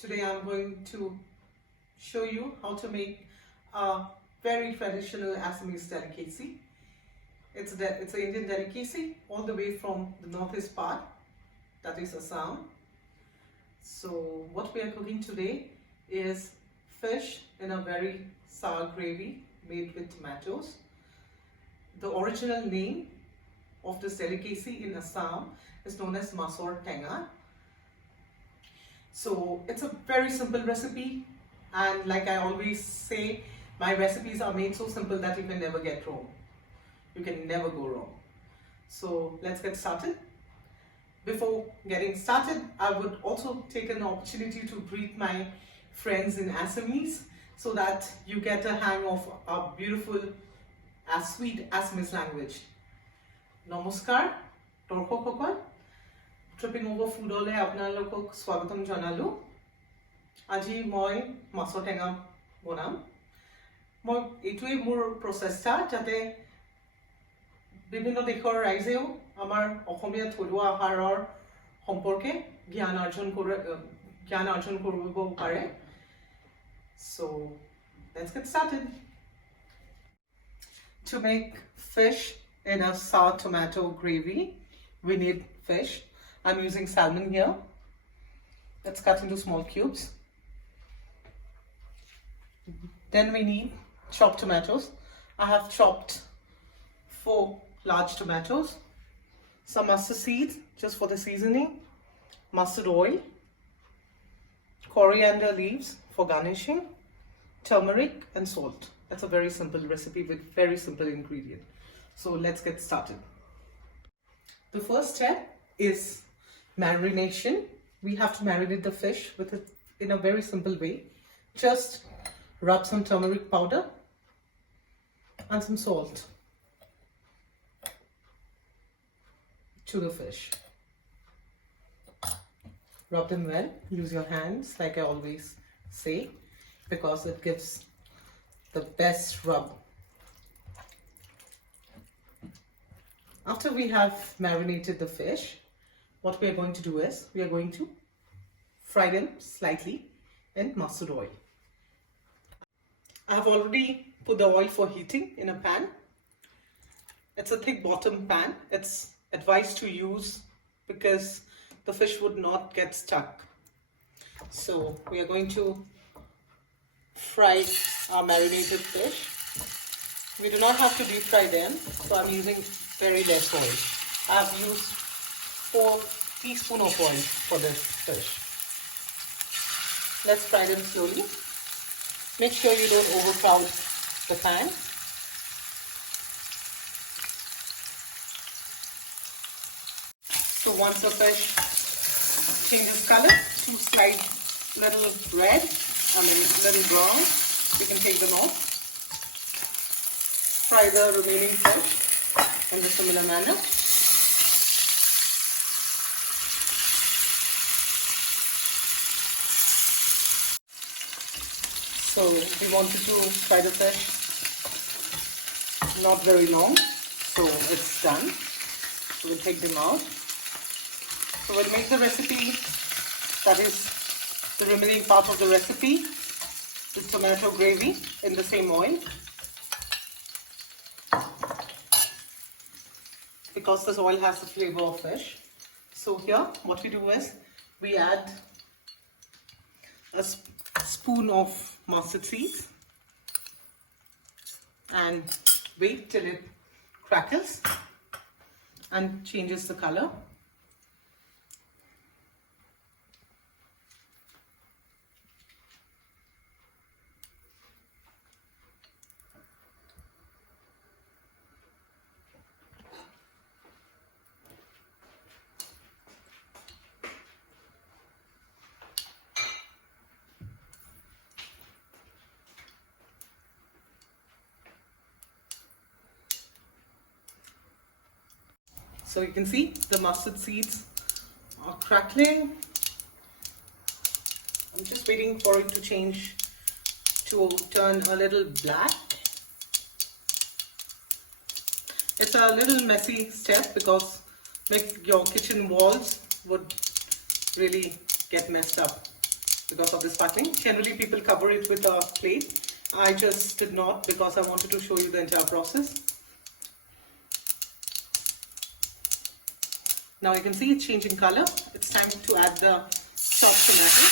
Today I'm going to show you how to make a very traditional Assamese delicacy. It's an Indian delicacy all the way from the northeast part, that is Assam. So what we are cooking today is fish in a very sour gravy made with tomatoes. The original name of this delicacy in Assam is known as Masor Tenga. So it's a very simple recipe, and like I always say, my recipes are made so simple that you can never get wrong. You can never go wrong. So let's get started. Before getting started, I would also take an opportunity to greet my friends in Assamese so that you get a hang of our beautiful, sweet Assamese language. Namaskar, Torkokokol. Tripping over food ole apnalokok swagatam janalu. Aji moi Masor Tenga bonam. Moi etue mur processa jate bibhinno dekhor raizeo amar Assamia tholuwa aharor সম্পর্কে জ্ঞান অর্জন কৰিব পাৰে. So let's get started. To make fish in a sour tomato gravy, we need fish. I'm using salmon here. Let's cut into small cubes. Then we need chopped tomatoes. I have chopped 4 large tomatoes, some mustard seeds just for the seasoning, mustard oil, coriander leaves for garnishing, turmeric and salt. That's a very simple recipe with very simple ingredients. So let's get started. The first step is marination. We have to marinate the fish in a very simple way. Just rub some turmeric powder and some salt to the fish. Rub them well. Use your hands like I always say, because it gives the best rub. After we have marinated the fish, what we are going to do is we are going to fry them slightly in mustard oil. I have already put the oil for heating in a pan. It's a thick bottom pan. It's advised to use because the fish would not get stuck. So we are going to fry our marinated fish. We do not have to deep fry them, so I'm using very less oil. I have used 4 teaspoons of oil for this fish. Let's fry them slowly. Make sure you don't overcrowd the pan. So once the fish changes color to slight little red, little brown, we can take them off. Fry the remaining fish in a similar manner. So we wanted to fry the fish not very long, so it's done. So we'll take them out. So we'll make the recipe, that is the remaining part of the recipe, with tomato gravy in the same oil. Because this oil has the flavor of fish. So here what we do is we add a spoon of mustard seeds and wait till it crackles and changes the color. So you can see the mustard seeds are crackling. I'm just waiting for it to turn a little black. It's a little messy step because your kitchen walls would really get messed up because of the sparkling. Generally people cover it with a plate. I just did not because I wanted to show you the entire process. Now you can see it's changing color. It's time to add the chopped tomato.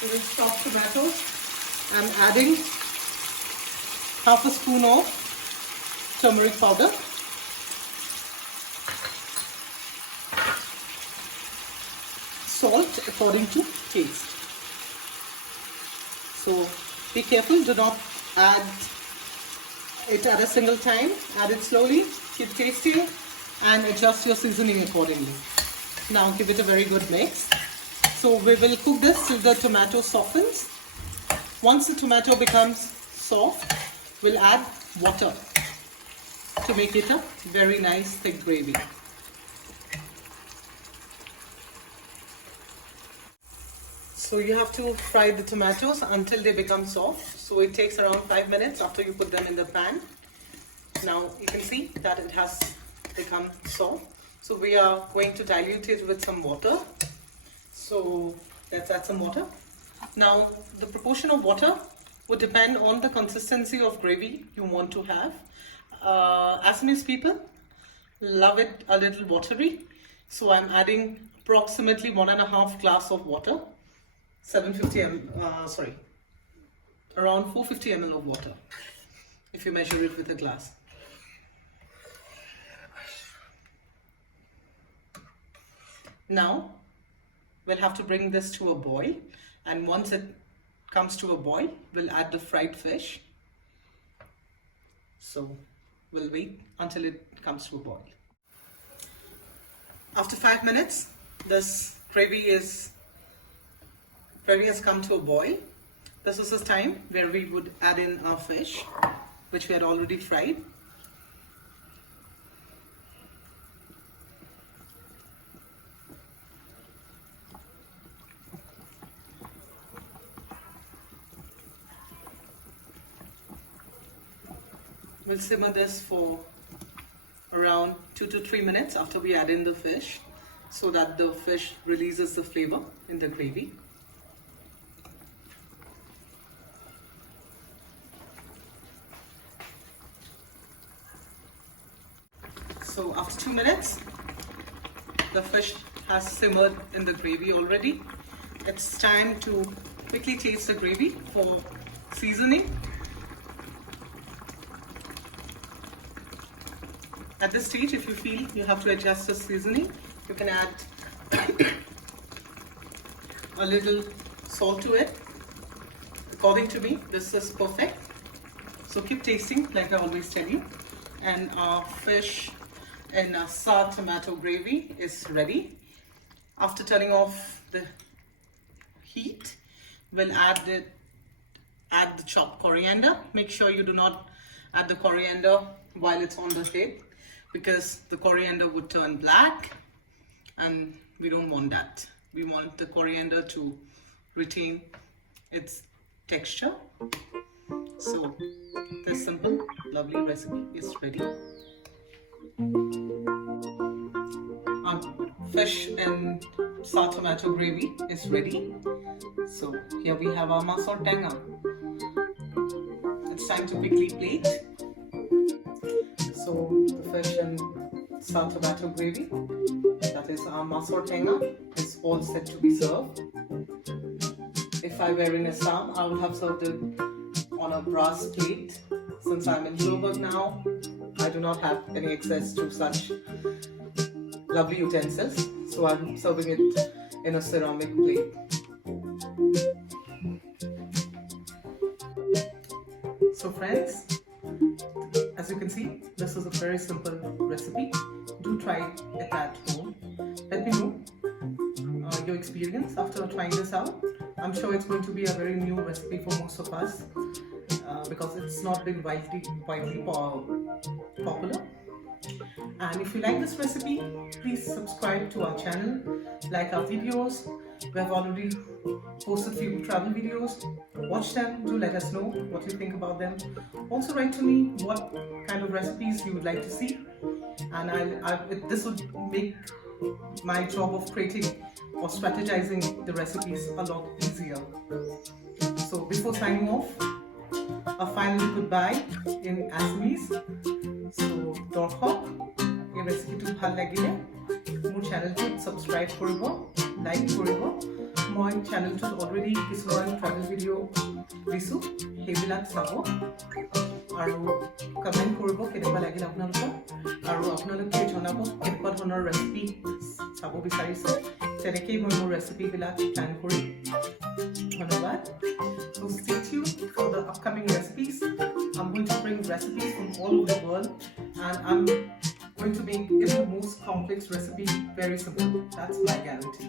To these chopped tomatoes, I'm adding half a spoon of turmeric powder, salt according to taste. So be careful, do not add it at a single time. Add it slowly, keep tasting and adjust your seasoning accordingly. Now give it a very good mix. So we will cook this till the tomato softens. Once the tomato becomes soft, we'll add water to make it a very nice thick gravy. So you have to fry the tomatoes until they become soft. So it takes around 5 minutes after you put them in the pan. Now you can see that it has become soft. So we are going to dilute it with some water. So let's add some water. Now the proportion of water would depend on the consistency of gravy you want to have. Assamese people love it a little watery. So I'm adding approximately 1.5 glass of water. 750 around 450 ml of water if you measure it with a glass. Now we'll have to bring this to a boil, and once it comes to a boil, we'll add the fried fish. So we'll wait until it comes to a boil. After 5 minutes, this gravy has come to a boil. This is the time where we would add in our fish, which we had already fried. We'll simmer this for around 2 to 3 minutes after we add in the fish, so that the fish releases the flavor in the gravy. So after 2 minutes, the fish has simmered in the gravy already. It's time to quickly taste the gravy for seasoning. At this stage, if you feel you have to adjust the seasoning, you can add a little salt to it. According to me, this is perfect. So keep tasting, like I always tell you. And our fish in a sour tomato gravy is ready. After turning off the heat, we'll add the chopped coriander. Make sure you do not add the coriander while it's on the head, because the coriander would turn black and we don't want that. We want the coriander to retain its texture. So this simple, lovely recipe is ready. Our fish and sour tomato gravy is ready. So here we have our Masor Tenga. It's time to quickly plate. So the fish and sour tomato gravy, that is our Masor Tenga, is all set to be served. If I were in Assam, I would have served it on a brass plate. Since I'm in Joburg now, I do not have any access to such lovely utensils, so I'm serving it in a ceramic plate. So friends, as you can see, this is a very simple recipe. Do try it at home. Let me know your experience after trying this out. I'm sure it's going to be a very new recipe for most of us because it's not been widely popular. And if you like this recipe, please subscribe to our channel, like our videos, We have already posted few travel videos. Watch them, do let us know what you think about them. Also write to me what kind of recipes you would like to see, and this would make my job of creating or strategizing the recipes a lot easier. So before signing off, a final goodbye in Assamese. So dorkhok, এই ৰেচিপিটো ভাল লাগিলে মোৰ চেনেলটোত subscribe কৰিব, like কৰিব। মই চেনেলটোত already কিছুমান travel ভিডিঅ' দিছোঁ, সেইবিলাক চাব আৰু কমেণ্ট কৰিব কেনেকুৱা লাগিল আপোনালোকৰ, আৰু আপোনালোকে জনাব কেনেকুৱা ধৰণৰ ৰেচিপি চাব বিচাৰিছে, তেনেকেই মই মোৰ ৰেচিপিবিলাক প্লেন কৰিম। ধন্যবাদ। So stay tuned for the upcoming recipes. I'm going to bring recipes from all over the world, and I'm going to make even the most complex recipe very simple. That's my guarantee.